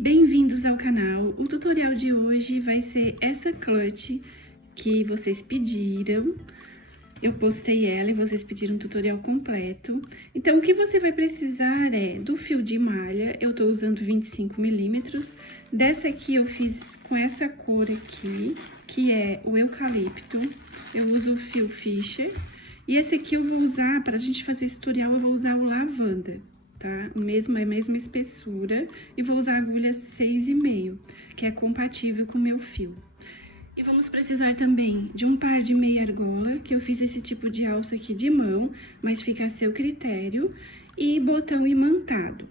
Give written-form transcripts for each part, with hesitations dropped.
bem-vindos ao canal. O tutorial de hoje vai ser essa clutch que vocês pediram. Eu postei ela e vocês pediram um tutorial completo. Então, o que você vai precisar é do fio de malha. Eu tô usando 25 milímetros. Dessa aqui eu fiz com essa cor aqui, que é o eucalipto. Eu uso o fio Fischer. E esse aqui eu vou usar, pra gente fazer esse tutorial, eu vou usar o lavanda. Tá? É a mesma espessura, e vou usar a agulha 6,5, que é compatível com o meu fio. E vamos precisar também de um par de meia argola, que eu fiz esse tipo de alça aqui de mão, mas fica a seu critério, e botão imantado.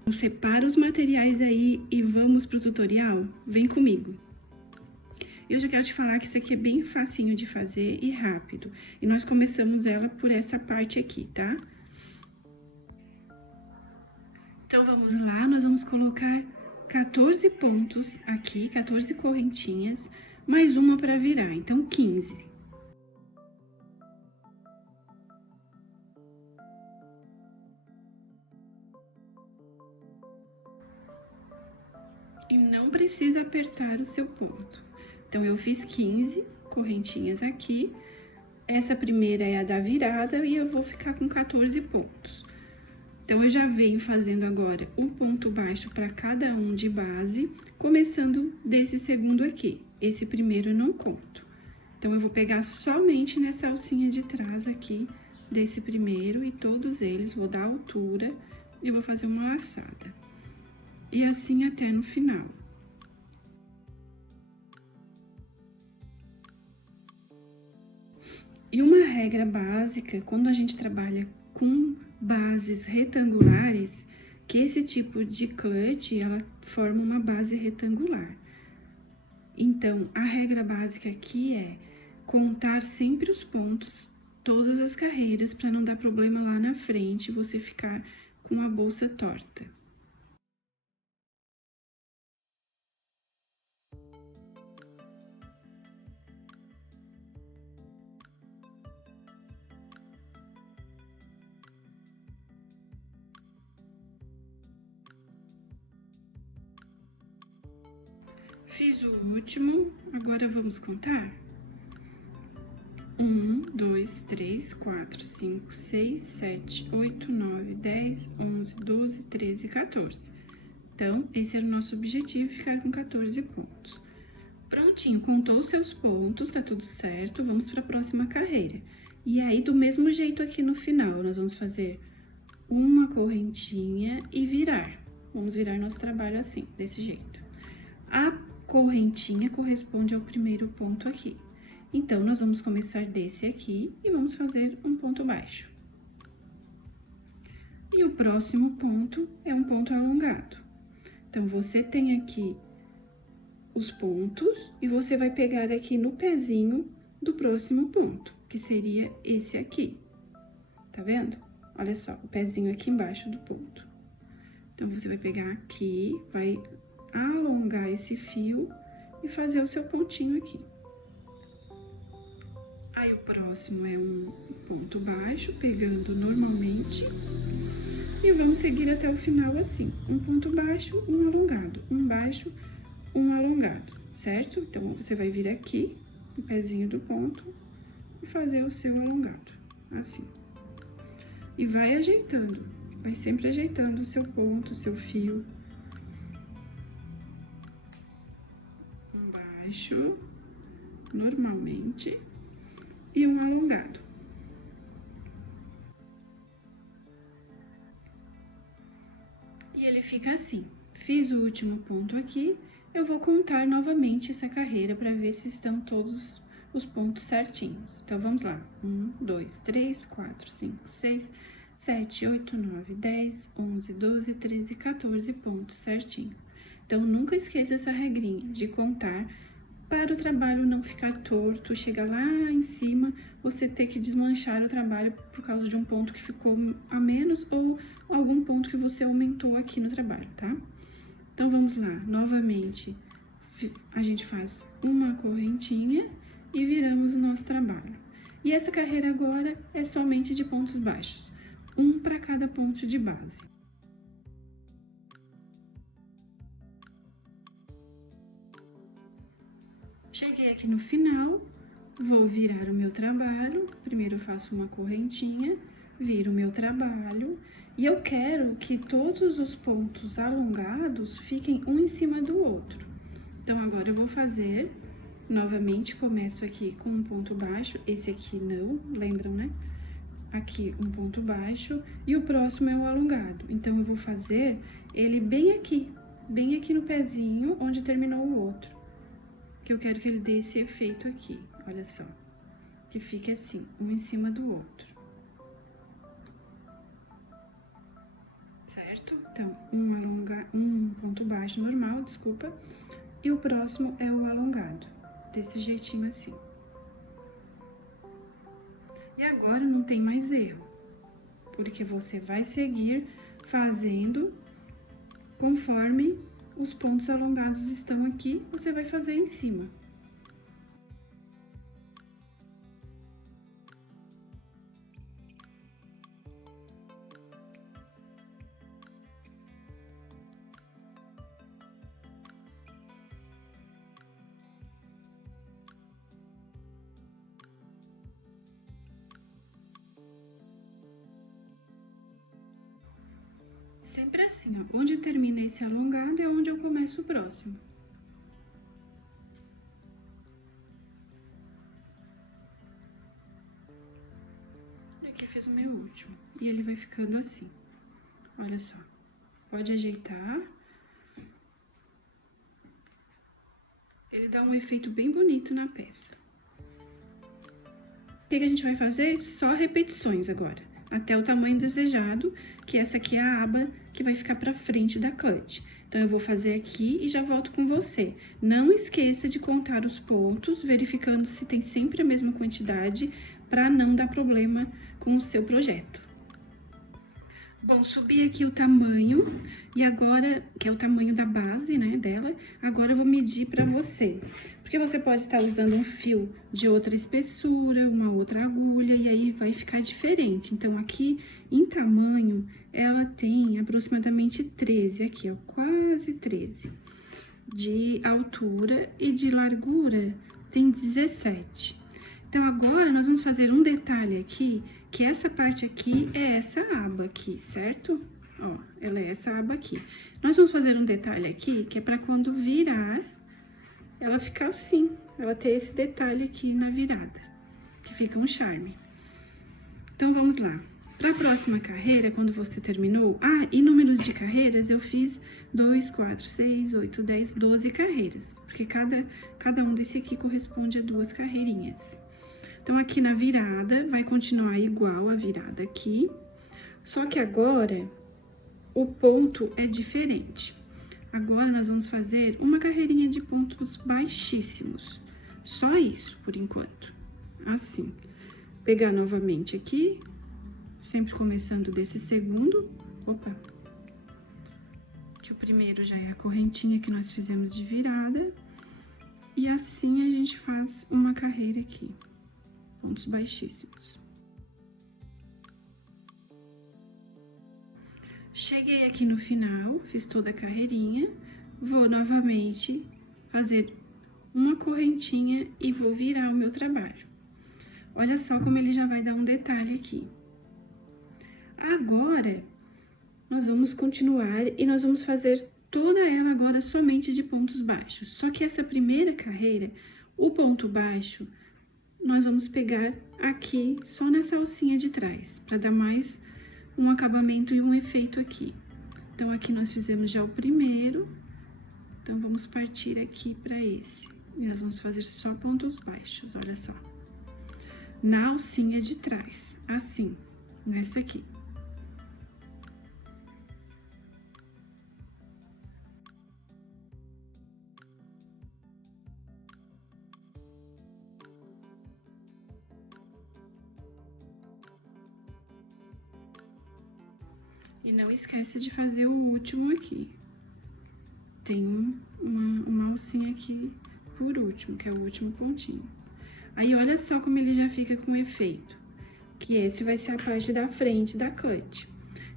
Então, separa os materiais aí e vamos pro tutorial? Vem comigo! Eu já quero te falar que isso aqui é bem facinho de fazer e rápido, e nós começamos ela por essa parte aqui, tá? Então, vamos lá, nós vamos colocar 14 pontos aqui, 14 correntinhas, mais uma para virar, então 15. E não precisa apertar o seu ponto. Então, eu fiz 15 correntinhas aqui, essa primeira é a da virada e eu vou ficar com 14 pontos. Então, eu já venho fazendo agora um ponto baixo para cada um de base, começando desse segundo aqui. Esse primeiro eu não conto. Então, eu vou pegar somente nessa alcinha de trás aqui, desse primeiro, e todos eles, vou dar altura e vou fazer uma laçada. E assim até no final. E uma regra básica, quando a gente trabalha com bases retangulares, que esse tipo de clutch, ela forma uma base retangular. Então, a regra básica aqui é contar sempre os pontos, todas as carreiras, para não dar problema lá na frente, você ficar com a bolsa torta. Fiz o último, agora vamos contar? 1, 2, 3, 4, 5, 6, 7, 8, 9, 10, 11, 12, 13, 14. Então, esse era o nosso objetivo, ficar com 14 pontos. Prontinho, contou os seus pontos, tá tudo certo, vamos para a próxima carreira. E aí, do mesmo jeito aqui no final, nós vamos fazer uma correntinha e virar. Vamos virar nosso trabalho assim, desse jeito. A correntinha corresponde ao primeiro ponto aqui. Então, nós vamos começar desse aqui e vamos fazer um ponto baixo. E o próximo ponto é um ponto alongado. Então, você tem aqui os pontos e você vai pegar aqui no pezinho do próximo ponto, que seria esse aqui. Tá vendo? Olha só, o pezinho aqui embaixo do ponto. Então, você vai pegar aqui, vai alongar esse fio e fazer o seu pontinho aqui. Aí, o próximo é um ponto baixo, pegando normalmente. E vamos seguir até o final assim. Um ponto baixo, um alongado. Um baixo, um alongado, certo? Então, você vai vir aqui, no pezinho do ponto, e fazer o seu alongado, assim. E vai ajeitando, vai sempre ajeitando o seu ponto, o seu fio. Um baixo, normalmente, e um alongado. E ele fica assim. Fiz o último ponto aqui, eu vou contar novamente essa carreira para ver se estão todos os pontos certinhos. Então, vamos lá. 1, 2, 3, 4, 5, 6, 7, 8, 9, 10, 11, 12, 13, 14 pontos certinho. Então, nunca esqueça essa regrinha de contar para o trabalho não ficar torto, chegar lá em cima, você ter que desmanchar o trabalho por causa de um ponto que ficou a menos ou algum ponto que você aumentou aqui no trabalho, tá? Então, vamos lá, novamente, a gente faz uma correntinha e viramos o nosso trabalho. E essa carreira agora é somente de pontos baixos, um para cada ponto de base. Cheguei aqui no final, vou virar o meu trabalho. Primeiro eu faço uma correntinha, viro o meu trabalho. E eu quero que todos os pontos alongados fiquem um em cima do outro. Então, agora eu vou fazer, novamente, começo aqui com um ponto baixo. Esse aqui não, lembram, né? Aqui um ponto baixo e o próximo é o alongado. Então, eu vou fazer ele bem aqui no pezinho, onde terminou o outro. Que eu quero que ele dê esse efeito aqui, olha só. Que fique assim, um em cima do outro. Certo? Então, um ponto baixo normal, desculpa. E o próximo é o alongado, desse jeitinho assim. E agora não tem mais erro, porque você vai seguir fazendo conforme os pontos alongados estão aqui, você vai fazer em cima. Sempre assim, ó. Onde termina esse alongado é onde eu começo o próximo. Aqui fiz o meu último. E ele vai ficando assim. Olha só. Pode ajeitar. Ele dá um efeito bem bonito na peça. O que a gente vai fazer? Só repetições agora, até o tamanho desejado, que essa aqui é a aba que vai ficar pra frente da clutch. Então, eu vou fazer aqui e já volto com você. Não esqueça de contar os pontos, verificando se tem sempre a mesma quantidade, para não dar problema com o seu projeto. Bom, subi aqui o tamanho, e agora, que é o tamanho da base, né, dela, agora eu vou medir pra você. Porque você pode estar usando um fio de outra espessura, uma outra agulha, e aí vai ficar diferente. Então, aqui, em tamanho, ela tem aproximadamente 13, aqui, ó, quase 13. De altura e de largura tem 17. Então, agora, nós vamos fazer um detalhe aqui, que essa parte aqui é essa aba aqui, certo? Ó, ela é essa aba aqui. Nós vamos fazer um detalhe aqui, que é pra quando virar, ela ficar assim, ela ter esse detalhe aqui na virada, que fica um charme. Então, vamos lá. Pra próxima carreira, quando você terminou... Ah, e números de carreiras, eu fiz 2, 4, 6, 8, 10, 12 carreiras. Porque cada um desse aqui corresponde a 2 carreirinhas. Então, aqui na virada, vai continuar igual a virada aqui. Só que agora, o ponto é diferente. Agora, nós vamos fazer uma carreirinha de pontos baixíssimos. Só isso, por enquanto. Assim. Pegar novamente aqui, sempre começando desse segundo. Opa! Que o primeiro já é a correntinha que nós fizemos de virada. E assim a gente faz uma carreira aqui. Pontos baixíssimos. Cheguei aqui no final, fiz toda a carreirinha, vou novamente fazer uma correntinha e vou virar o meu trabalho. Olha só como ele já vai dar um detalhe aqui. Agora, nós vamos continuar e nós vamos fazer toda ela agora somente de pontos baixos. Só que essa primeira carreira, o ponto baixo, nós vamos pegar aqui, só nessa alcinha de trás, para dar mais um acabamento e um efeito aqui. Então, aqui nós fizemos já o primeiro, então vamos partir aqui para esse. E nós vamos fazer só pontos baixos, olha só. Na alcinha de trás, assim, nessa aqui. E não esquece de fazer o último aqui. Tem uma alcinha aqui por último, que é o último pontinho. Aí, olha só como ele já fica com efeito. Que esse vai ser a parte da frente da clutch.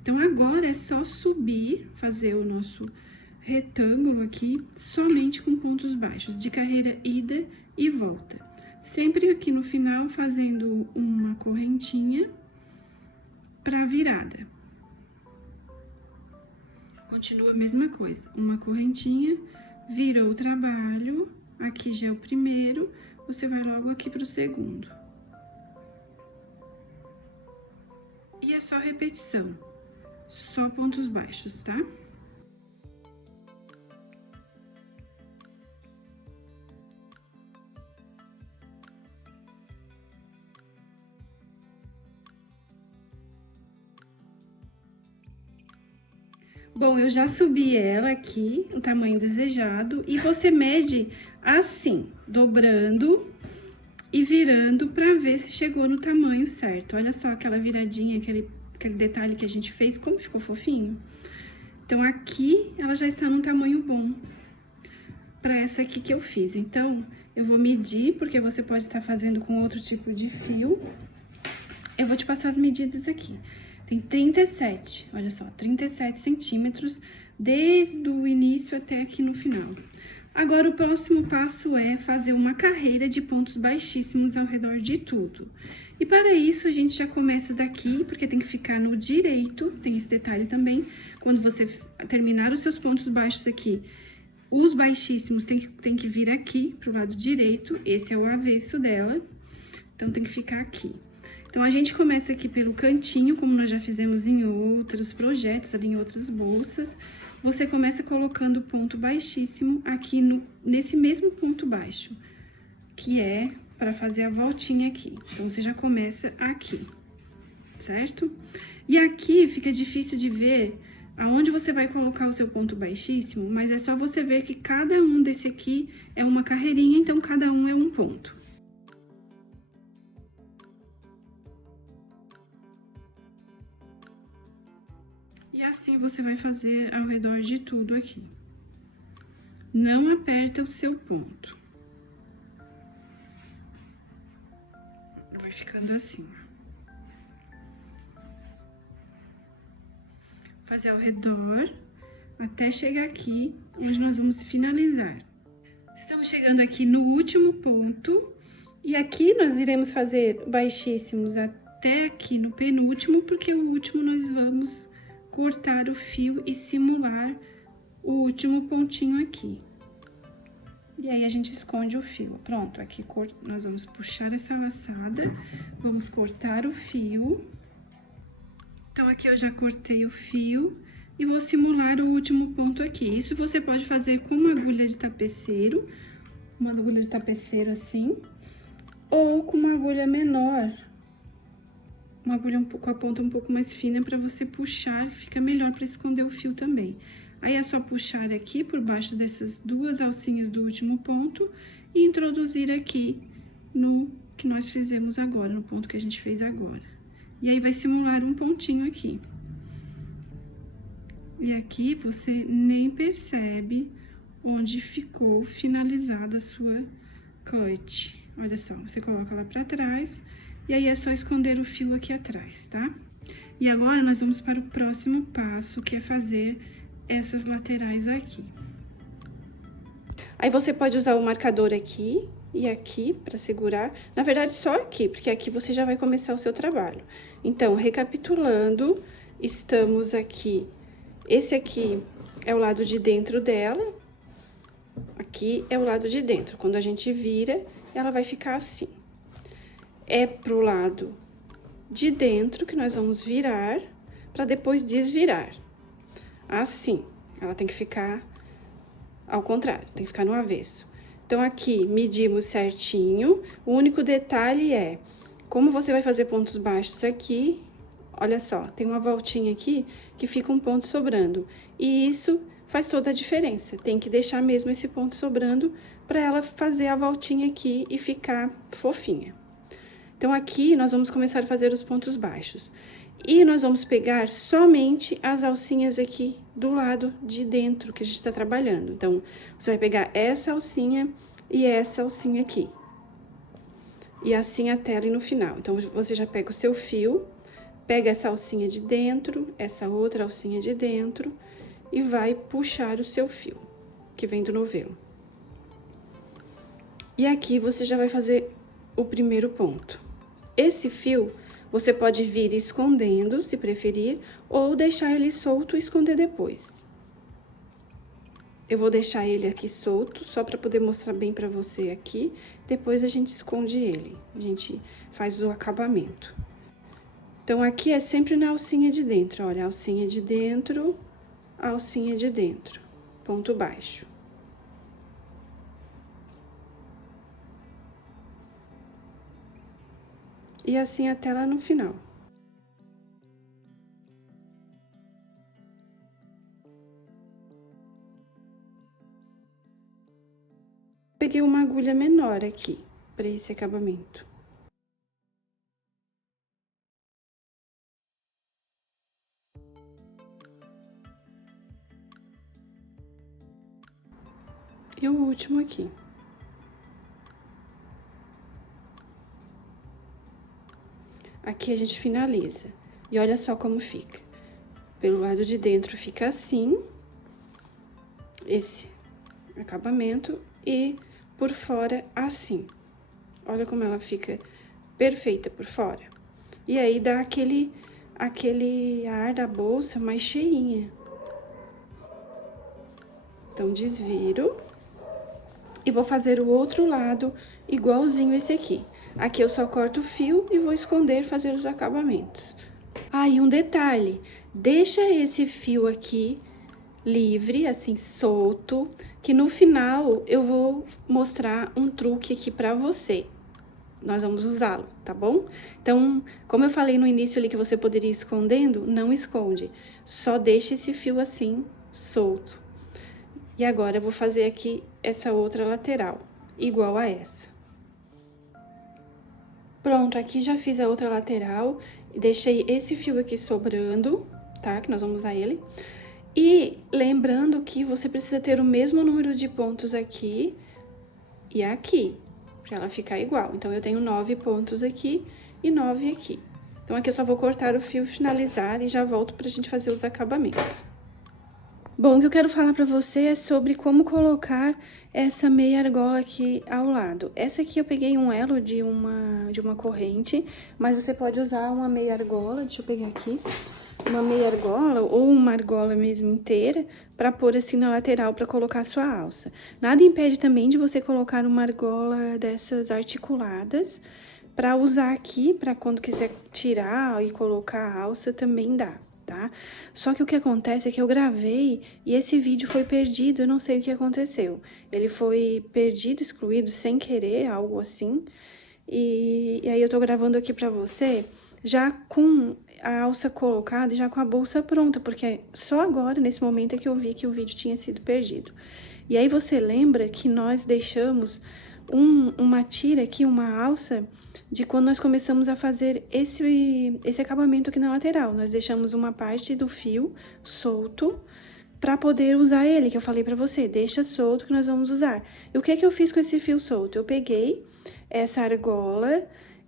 Então, agora é só subir, fazer o nosso retângulo aqui, somente com pontos baixos, de carreira ida e volta. Sempre aqui no final, fazendo uma correntinha para virada. Continua a mesma coisa, uma correntinha, virou o trabalho, aqui já é o primeiro, você vai logo aqui para o segundo. E é só repetição, só pontos baixos, tá? Bom, eu já subi ela aqui, o tamanho desejado, e você mede assim, dobrando e virando pra ver se chegou no tamanho certo. Olha só aquela viradinha, aquele detalhe que a gente fez, como ficou fofinho. Então, aqui ela já está num tamanho bom pra essa aqui que eu fiz. Então, eu vou medir, porque você pode estar fazendo com outro tipo de fio. Eu vou te passar as medidas aqui. Tem 37, olha só, 37 centímetros, desde o início até aqui no final. Agora, o próximo passo é fazer uma carreira de pontos baixíssimos ao redor de tudo. E para isso, a gente já começa daqui, porque tem que ficar no direito, tem esse detalhe também. Quando você terminar os seus pontos baixos aqui, os baixíssimos tem que vir aqui, pro lado direito, esse é o avesso dela, então tem que ficar aqui. Então, a gente começa aqui pelo cantinho, como nós já fizemos em outros projetos, ali em outras bolsas. Você começa colocando ponto baixíssimo aqui nesse mesmo ponto baixo, que é para fazer a voltinha aqui. Então, você já começa aqui, certo? E aqui fica difícil de ver aonde você vai colocar o seu ponto baixíssimo, mas é só você ver que cada um desse aqui é uma carreirinha, então cada um é um ponto. E assim você vai fazer ao redor de tudo aqui. Não aperta o seu ponto. Vai ficando assim, ó. Fazer ao redor, até chegar aqui, onde nós vamos finalizar. Estamos chegando aqui no último ponto. E aqui nós iremos fazer baixíssimos até aqui no penúltimo, porque o último nós vamos cortar o fio e simular o último pontinho aqui. E aí, a gente esconde o fio. Pronto, aqui nós vamos puxar essa laçada, vamos cortar o fio. Então, aqui eu já cortei o fio e vou simular o último ponto aqui. Isso você pode fazer com uma agulha de tapeceiro, uma agulha de tapeceiro assim, ou com uma agulha menor, uma agulha com a ponta um pouco mais fina para você puxar, fica melhor para esconder o fio também. Aí é só puxar aqui por baixo dessas duas alcinhas do último ponto e introduzir aqui no que nós fizemos agora, no ponto que a gente fez agora. E aí vai simular um pontinho aqui. E aqui você nem percebe onde ficou finalizada a sua clutch. Olha só, você coloca ela para trás. E aí, é só esconder o fio aqui atrás, tá? E agora, nós vamos para o próximo passo, que é fazer essas laterais aqui. Aí, você pode usar o marcador aqui e aqui para segurar. Na verdade, só aqui, porque aqui você já vai começar o seu trabalho. Então, recapitulando, estamos aqui. Esse aqui é o lado de dentro dela. Aqui é o lado de dentro. Quando a gente vira, ela vai ficar assim. É pro lado de dentro que nós vamos virar, para depois desvirar. Assim, ela tem que ficar ao contrário, tem que ficar no avesso. Então, aqui, medimos certinho. O único detalhe é, como você vai fazer pontos baixos aqui, olha só, tem uma voltinha aqui que fica um ponto sobrando. E isso faz toda a diferença. Tem que deixar mesmo esse ponto sobrando para ela fazer a voltinha aqui e ficar fofinha. Então, aqui, nós vamos começar a fazer os pontos baixos. E nós vamos pegar somente as alcinhas aqui do lado de dentro que a gente está trabalhando. Então, você vai pegar essa alcinha e essa alcinha aqui. E assim até ali no final. Então, você já pega o seu fio, pega essa alcinha de dentro, essa outra alcinha de dentro, e vai puxar o seu fio, que vem do novelo. E aqui você já vai fazer o primeiro ponto. Esse fio, você pode vir escondendo, se preferir, ou deixar ele solto e esconder depois. Eu vou deixar ele aqui solto, só para poder mostrar bem para você aqui. Depois a gente esconde ele, a gente faz o acabamento. Então, aqui é sempre na alcinha de dentro, olha, alcinha de dentro, alcinha de dentro, ponto baixo. E assim até lá no final. Peguei uma agulha menor aqui, para esse acabamento. E o último aqui. Aqui a gente finaliza. E olha só como fica. Pelo lado de dentro fica assim, esse acabamento, e por fora assim. Olha como ela fica perfeita por fora. E aí dá aquele ar da bolsa mais cheinha. Então, desviro. E vou fazer o outro lado igualzinho esse aqui. Aqui eu só corto o fio e vou esconder, fazer os acabamentos. Ah, e um detalhe, deixa esse fio aqui livre, assim, solto, que no final eu vou mostrar um truque aqui pra você. Nós vamos usá-lo, tá bom? Então, como eu falei no início ali que você poderia ir escondendo, não esconde. Só deixa esse fio assim, solto. E agora eu vou fazer aqui essa outra lateral, igual a essa. Pronto, aqui já fiz a outra lateral, deixei esse fio aqui sobrando, tá? Que nós vamos usar ele. E lembrando que você precisa ter o mesmo número de pontos aqui e aqui, pra ela ficar igual. Então, eu tenho 9 pontos aqui e 9 aqui. Então, aqui eu só vou cortar o fio, finalizar e já volto pra gente fazer os acabamentos. Bom, o que eu quero falar pra você é sobre como colocar essa meia argola aqui ao lado. Essa aqui eu peguei um elo de uma corrente, mas você pode usar uma meia argola, deixa eu pegar aqui, uma meia argola ou uma argola mesmo inteira, pra pôr assim na lateral pra colocar a sua alça. Nada impede também de você colocar uma argola dessas articuladas, pra usar aqui, pra quando quiser tirar e colocar a alça também dá. Tá? Só que o que acontece é que eu gravei e esse vídeo foi perdido, eu não sei o que aconteceu. Ele foi perdido, excluído, sem querer, algo assim. E aí eu tô gravando aqui pra você, já com a alça colocada e já com a bolsa pronta, porque só agora, nesse momento, é que eu vi que o vídeo tinha sido perdido. E aí você lembra que nós deixamos uma tira aqui, uma alça, de quando nós começamos a fazer esse acabamento aqui na lateral. Nós deixamos uma parte do fio solto pra poder usar ele, que eu falei pra você, deixa solto que nós vamos usar. E o que que eu fiz com esse fio solto? Eu peguei essa argola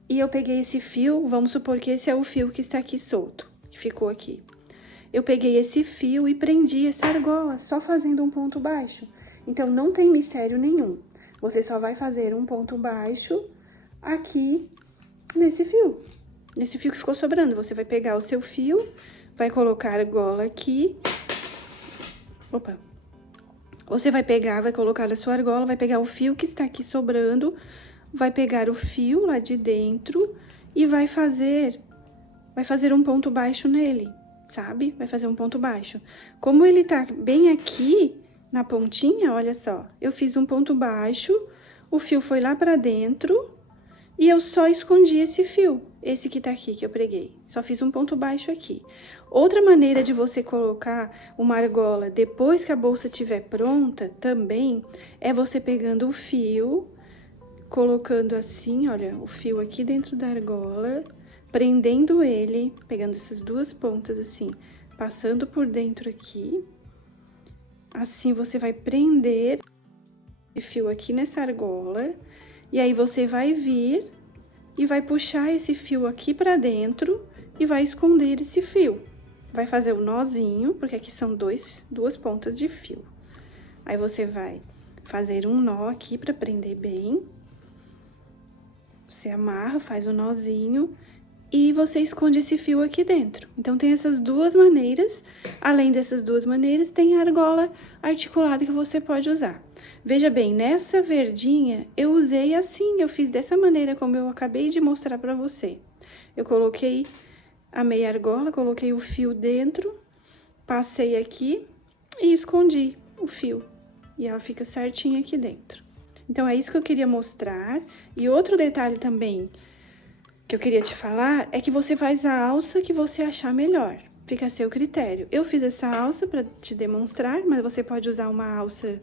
e eu peguei esse fio, vamos supor que esse é o fio que está aqui solto, que ficou aqui. Eu peguei esse fio e prendi essa argola, só fazendo um ponto baixo. Então, não tem mistério nenhum. Você só vai fazer um ponto baixo aqui nesse fio que ficou sobrando. Você vai pegar o seu fio, vai colocar a argola aqui. Opa! Você vai pegar, vai colocar a sua argola, vai pegar o fio que está aqui sobrando, vai pegar o fio lá de dentro e vai fazer um ponto baixo nele, sabe? Vai fazer um ponto baixo. Como ele tá bem aqui na pontinha, olha só, eu fiz um ponto baixo, o fio foi lá pra dentro e eu só escondi esse fio, esse que tá aqui, que eu preguei. Só fiz um ponto baixo aqui. Outra maneira de você colocar uma argola depois que a bolsa estiver pronta, também, é você pegando o fio, colocando assim, olha, o fio aqui dentro da argola, prendendo ele, pegando essas duas pontas assim, passando por dentro aqui. Assim, você vai prender esse fio aqui nessa argola, e aí você vai vir e vai puxar esse fio aqui pra dentro e vai esconder esse fio. vai fazer o nozinho, porque aqui são duas pontas de fio. Aí, você vai fazer um nó aqui pra prender bem. Você amarra, faz o nozinho e você esconde esse fio aqui dentro. Então, tem essas duas maneiras. Além dessas duas maneiras, tem a argola articulada que você pode usar. Veja bem, nessa verdinha, eu usei assim, eu fiz dessa maneira como eu acabei de mostrar pra você. Eu coloquei a meia argola, coloquei o fio dentro, passei aqui e escondi o fio. E ela fica certinha aqui dentro. Então, é isso que eu queria mostrar. E outro detalhe também que eu queria te falar é que você faz a alça que você achar melhor. Fica a seu critério. Eu fiz essa alça pra te demonstrar, mas você pode usar uma alça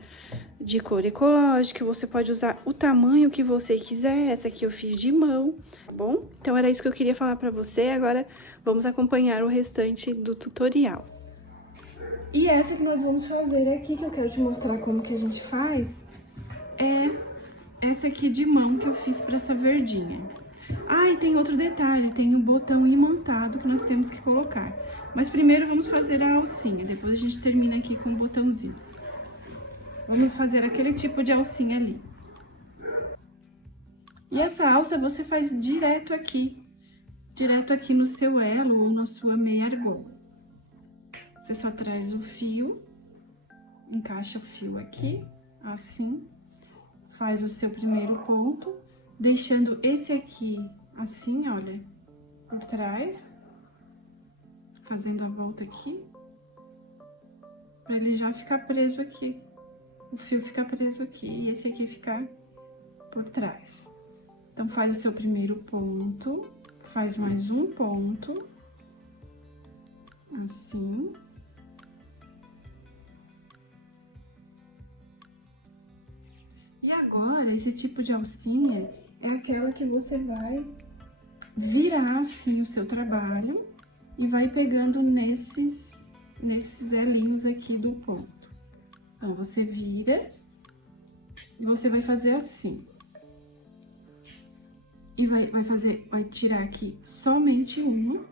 de cor ecológica, você pode usar o tamanho que você quiser. Essa aqui eu fiz de mão, tá bom? Então, era isso que eu queria falar pra você. Agora, vamos acompanhar o restante do tutorial. E essa que nós vamos fazer aqui, que eu quero te mostrar como que a gente faz, é essa aqui de mão que eu fiz pra essa verdinha. Ah, e tem outro detalhe, tem o botão imantado que nós temos que colocar. Mas primeiro vamos fazer a alcinha, depois a gente termina aqui com o botãozinho. Vamos fazer aquele tipo de alcinha ali. E essa alça você faz direto aqui no seu elo ou na sua meia argola. Você só traz o fio, encaixa o fio aqui, assim, faz o seu primeiro ponto, deixando esse aqui assim, olha, por trás, fazendo a volta aqui, pra ele já ficar preso aqui, o fio ficar preso aqui e esse aqui ficar por trás. Então, faz o seu primeiro ponto, faz mais um ponto, assim. E agora, esse tipo de alcinha é aquela que você vai virar assim o seu trabalho e vai pegando nesses elinhos aqui do ponto. Então, você vira e você vai fazer assim. E vai tirar aqui somente uma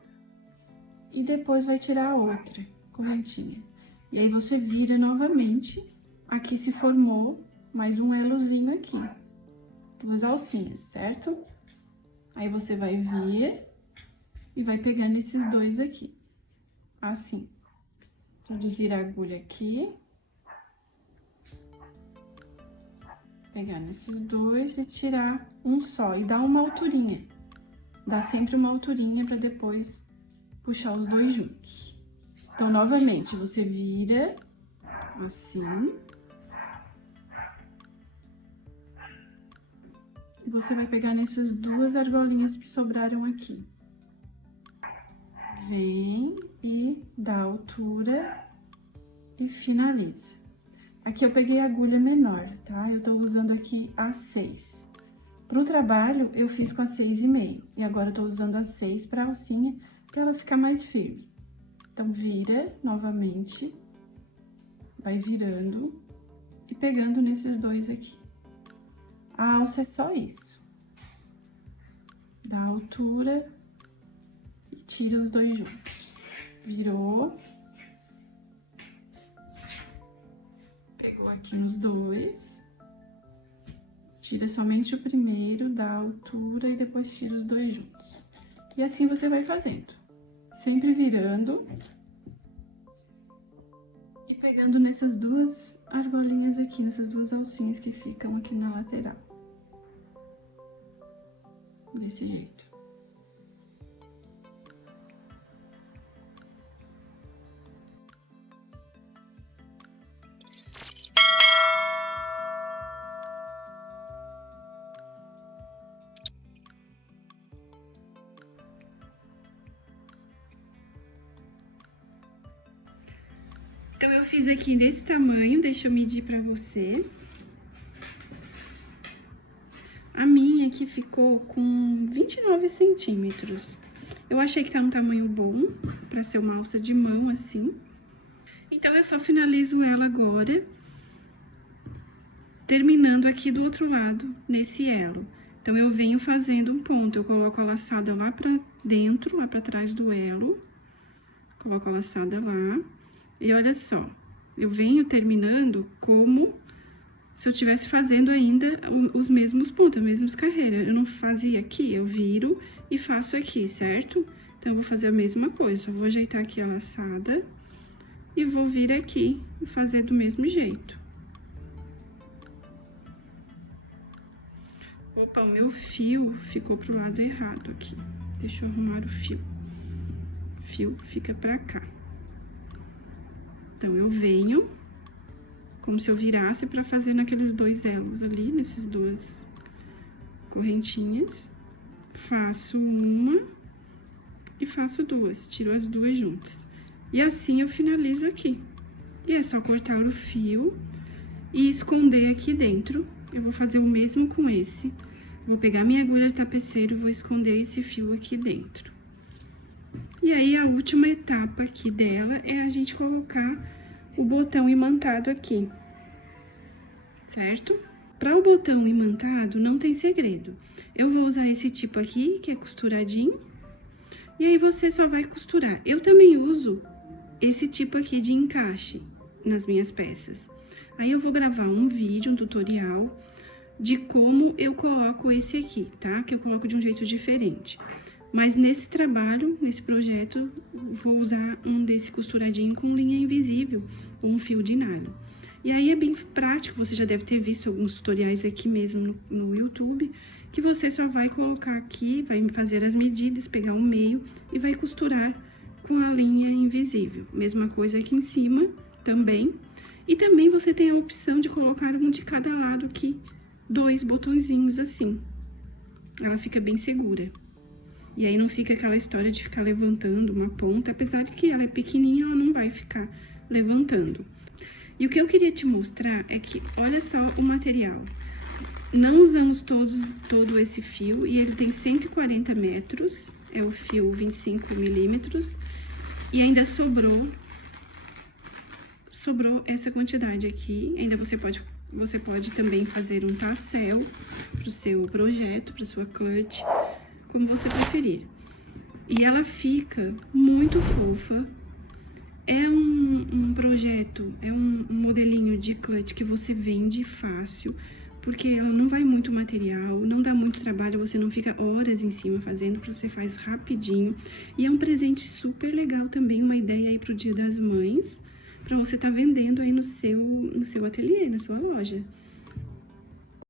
e depois vai tirar a outra correntinha. E aí, você vira novamente, aqui se formou mais um elozinho aqui, duas alcinhas, certo? Aí, você vai vir e vai pegando esses dois aqui, assim. Introduzir a agulha aqui. Pegar nesses dois e tirar um só, e dar uma alturinha. Dá sempre uma alturinha pra depois puxar os dois juntos. Então, novamente, você vira assim. E você vai pegar nessas duas argolinhas que sobraram aqui. Vem e dá altura e finaliza. Aqui eu peguei a agulha menor, tá? Eu tô usando aqui a 6. Pro trabalho, eu fiz com a 6,5. E agora eu tô usando a 6 pra alcinha, pra ela ficar mais firme. Então, vira novamente, vai virando e pegando nesses dois aqui. A alça é só isso. Dá altura e tira os dois juntos. Virou. Pegou aqui nos dois. Tira somente o primeiro, dá altura e depois tira os dois juntos. E assim você vai fazendo. Sempre virando. E pegando nessas duas argolinhas aqui, nessas duas alcinhas que ficam aqui na lateral. Desse jeito. Então, eu fiz aqui desse tamanho, deixa eu medir pra você. A minha aqui ficou com 29 centímetros. Eu achei que tá um tamanho bom pra ser uma alça de mão, assim. Então, eu só finalizo ela agora, terminando aqui do outro lado, nesse elo. Então, eu venho fazendo um ponto, eu coloco a laçada lá pra dentro, lá pra trás do elo. Coloco a laçada lá. E olha só, eu venho terminando como se eu estivesse fazendo ainda os mesmos pontos, as mesmas carreiras. Eu não fazia aqui, eu viro e faço aqui, certo? Então, eu vou fazer a mesma coisa, só vou ajeitar aqui a laçada e vou vir aqui e fazer do mesmo jeito. Opa, o meu fio ficou pro lado errado aqui. Deixa eu arrumar o fio. O fio fica pra cá. Então, eu venho como se eu virasse pra fazer naqueles dois elos ali, nesses duas correntinhas. Faço uma e faço duas, tiro as duas juntas. E assim eu finalizo aqui. E é só cortar o fio e esconder aqui dentro. Eu vou fazer o mesmo com esse. Vou pegar minha agulha de tapeceiro e vou esconder esse fio aqui dentro. E aí, a última etapa aqui dela é a gente colocar o botão imantado aqui, certo? Para o botão imantado, não tem segredo. Eu vou usar esse tipo aqui, que é costuradinho, e aí você só vai costurar. Eu também uso esse tipo aqui de encaixe nas minhas peças. Aí eu vou gravar um vídeo, um tutorial de como eu coloco esse aqui, tá? Que eu coloco de um jeito diferente. Mas nesse trabalho, nesse projeto, vou usar um desse costuradinho com linha invisível, ou um fio de nylon. E aí é bem prático, você já deve ter visto alguns tutoriais aqui mesmo no YouTube, que você só vai colocar aqui, vai fazer as medidas, pegar o meio e vai costurar com a linha invisível. Mesma coisa aqui em cima também. E também você tem a opção de colocar um de cada lado aqui, 2 botõezinhos assim. Ela fica bem segura. E aí não fica aquela história de ficar levantando uma ponta, apesar de que ela é pequenininha, ela não vai ficar levantando. E o que eu queria te mostrar é que, olha só o material. Não usamos todo esse fio, e ele tem 140 metros, é o fio 25 milímetros, e ainda sobrou essa quantidade aqui. Ainda você pode também fazer um tassel pro seu projeto, pra sua clutch, como você preferir. E ela fica muito fofa. É um projeto, é um modelinho de clutch que você vende fácil, porque ela não vai muito material, não dá muito trabalho, você não fica horas em cima fazendo, você faz rapidinho. E é um presente super legal também, uma ideia aí pro Dia das Mães, pra você tá vendendo aí no seu ateliê, na sua loja.